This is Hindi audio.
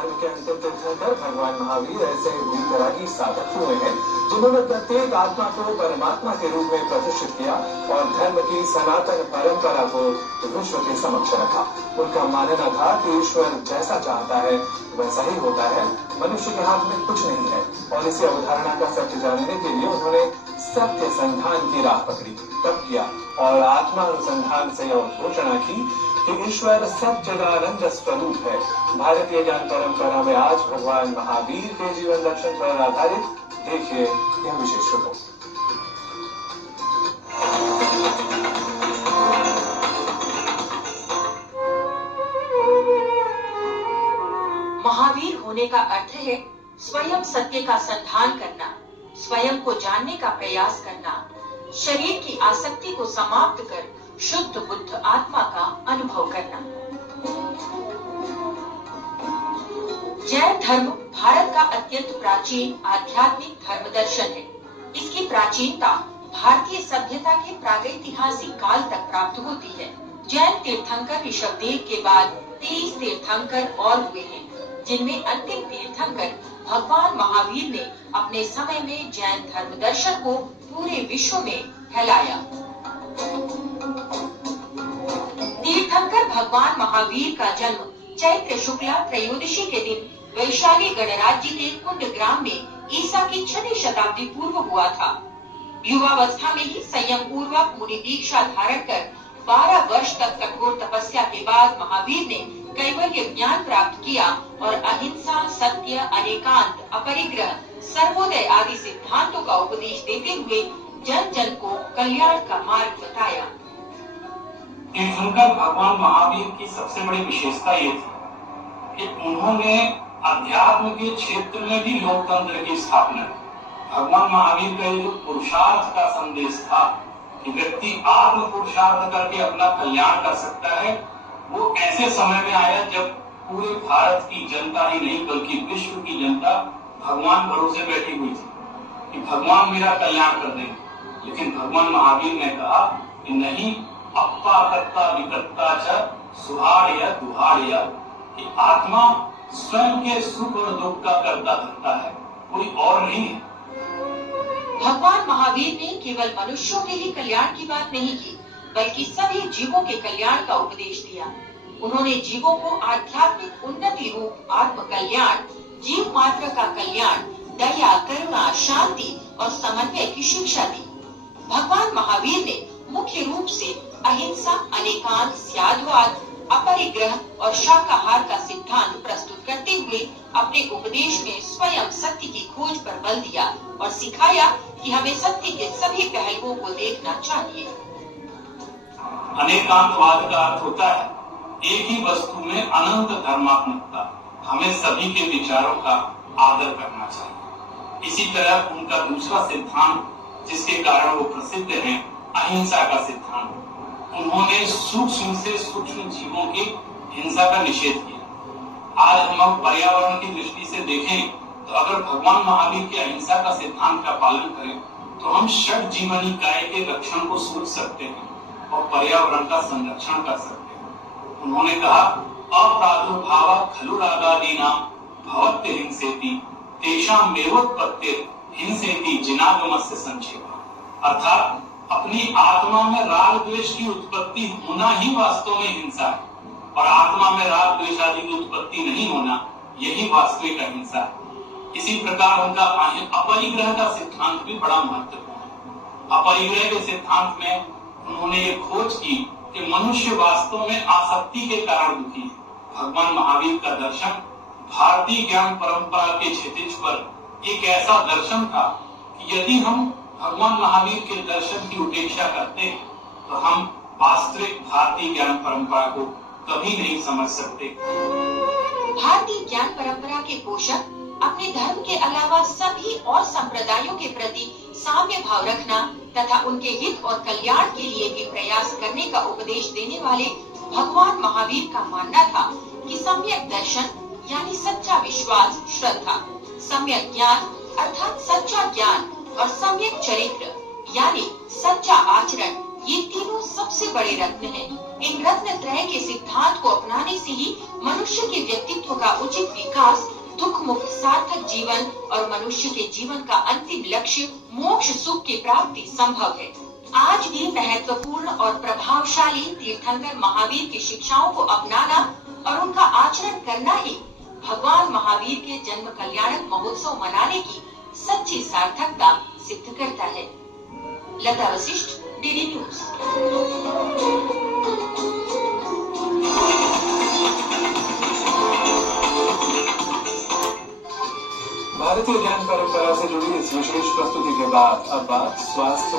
धर्म के अंतिम तीर्थंकर भगवान महावीर ऐसे वीतरागी साधक हुए हैं जिन्होंने प्रत्येक आत्मा को परमात्मा के रूप में प्रतिष्ठित किया और धर्म की सनातन परंपरा को विश्व के समक्ष रखा। उनका मानना था कि ईश्वर जैसा चाहता है वैसा ही होता है, मनुष्य के हाथ में कुछ नहीं है। और इसी अवधारणा का सत्य जानने के लिए उन्होंने सत्य संधान की राह पकड़ी, तप किया और आत्मा अनुसंधान से यह घोषणा की कि ईश्वर सच्चिदानंद स्वरूप है। भारतीय ज्ञान परंपरा में आज भगवान महावीर के जीवन दर्शन पर आधारित देखिए यह विशेष रिपोर्ट। महावीर होने का अर्थ है स्वयं सत्य का संधान करना, स्वयं को जानने का प्रयास करना, शरीर की आसक्ति को समाप्त कर शुद्ध बुद्ध आत्मा का अनुभव करना। जैन धर्म भारत का अत्यंत प्राचीन आध्यात्मिक धर्म दर्शन है। इसकी प्राचीनता भारतीय सभ्यता के प्रागैतिहासिक काल तक प्राप्त होती है। जैन तीर्थंकर ऋषभदेव के बाद 30 तीर्थंकर और हुए हैं, जिनमें अंतिम तीर्थंकर भगवान महावीर ने अपने समय में जैन धर्म दर्शन को पूरे विश्व में फैलाया। तीर्थंकर भगवान महावीर का जन्म चैत्र शुक्ला त्रयोदशी के दिन वैशाली गणराज्य के कुंड ग्राम में ईसा की 6वीं शताब्दी पूर्व हुआ था। युवावस्था में ही संयम पूर्वक मुनि दीक्षा धारण कर 12 वर्ष तक कठोर तपस्या के बाद महावीर ने कैवल्य ज्ञान प्राप्त किया और अहिंसा, सत्य, अनेकांत, अपरिग्रह, सर्वोदय आदि सिद्धांतों का उपदेश देते हुए जन जन को कल्याण का मार्ग बताया। तीर्थंकर भगवान महावीर की सबसे बड़ी विशेषता ये थी कि उन्होंने अध्यात्म के क्षेत्र में भी लोकतंत्र की स्थापना की। भगवान महावीर का ये जो पुरुषार्थ का संदेश था कि व्यक्ति आत्म पुरुषार्थ करके अपना कल्याण कर सकता है, वो ऐसे समय में आया जब पूरे भारत की जनता ही नहीं बल्कि विश्व की जनता भगवान भरोसे बैठी हुई थी कि भगवान मेरा कल्याण कर देंगे। लेकिन भगवान महावीर ने कहा कि नहीं, अप्पा कत्ता विकत्ता च सुहाड़िया दुहाड़िया, कि आत्मा स्वयं के सुख और दुख का कर्ता धर्ता है, कोई और नहीं है। भगवान महावीर ने केवल मनुष्यों के ही कल्याण की बात नहीं की, बल्कि सभी जीवों के कल्याण का उपदेश दिया। उन्होंने जीवों को आध्यात्मिक उन्नति रूप आत्म कल्याण, जीव मात्र का कल्याण, दया, करुणा, शांति और समन्वय की शिक्षा दी। भगवान महावीर ने मुख्य रूप से अहिंसा, अनेकांत, स्यादवाद, अपरिग्रह और शाकाहार का सिद्धांत प्रस्तुत करते हुए अपने उपदेश में स्वयं सत्य की खोज पर बल दिया और सिखाया कि हमें सत्य के सभी पहलुओं को देखना चाहिए। अनेकांतवाद का अर्थ होता है एक ही वस्तु में अनंत धर्मात्मकता। हमें सभी के विचारों का आदर करना चाहिए। इसी तरह उनका दूसरा सिद्धांत जिसके कारण वो प्रसिद्ध है, अहिंसा का सिद्धांत। उन्होंने सूक्ष्म से सूक्ष्म जीवों की हिंसा का निषेध किया। आज हम पर्यावरण की दृष्टि से देखें तो अगर भगवान महावीर के अहिंसा का सिद्धांत का पालन करें तो हम षड जीवनी काय के रक्षण को सोच सकते हैं और पर्यावरण का संरक्षण कर सकते हैं। उन्होंने कहा, अप्रादुर्भाव खलु रागादीनां भवत्य हिंसेति तेषां मेवोत्पत्तिर् हिंसेति जिनागमस्य संक्षेपः। अर्थात अपनी आत्मा में राग द्वेष की उत्पत्ति होना ही वास्तव में हिंसा है और आत्मा में राग द्वेष आदि की उत्पत्ति नहीं होना यही वास्तविक अहिंसा है। इसी प्रकार उनका अपरिग्रह का सिद्धांत भी बड़ा महत्वपूर्ण है। अपरिग्रह के सिद्धांत में उन्होंने ये खोज की कि मनुष्य वास्तव में आसक्ति के कारण दुखी है। भगवान महावीर का दर्शन भारतीय ज्ञान परंपरा के क्षितिज पर एक ऐसा दर्शन था कि यदि हम भगवान महावीर के दर्शन की उपेक्षा करते हैं तो हम वास्तविक भारतीय ज्ञान परंपरा को कभी नहीं समझ सकते। भारतीय ज्ञान परंपरा के पोषक अपने धर्म के अलावा सभी और संप्रदायों के प्रति साम्य भाव रखना तथा उनके हित और कल्याण के लिए भी प्रयास करने का उपदेश देने वाले भगवान महावीर का मानना था कि सम्यक दर्शन यानी सच्चा विश्वास, श्रद्धा, सम्यक ज्ञान अर्थात सच्चा ज्ञान और सम्यक चरित्र यानी सच्चा आचरण ये तीनों सबसे बड़े रत्न हैं। इन रत्न त्रय के सिद्धांत को अपनाने से ही मनुष्य के व्यक्तित्व का उचित विकास, दुख मुक्त सार्थक जीवन और मनुष्य के जीवन का अंतिम लक्ष्य मोक्ष सुख की प्राप्ति संभव है। आज भी महत्वपूर्ण और प्रभावशाली तीर्थंकर महावीर की शिक्षाओं को अपनाना और उनका आचरण करना ही भगवान महावीर के जन्म कल्याणक महोत्सव मनाने की सच्ची सार्थकता सिद्ध करता है। लता वशिष्ठ, डीडी न्यूज। भारतीय ज्ञान परंपरा से जुड़ी इस विशेष प्रस्तुति के बाद अब बात स्वास्थ्य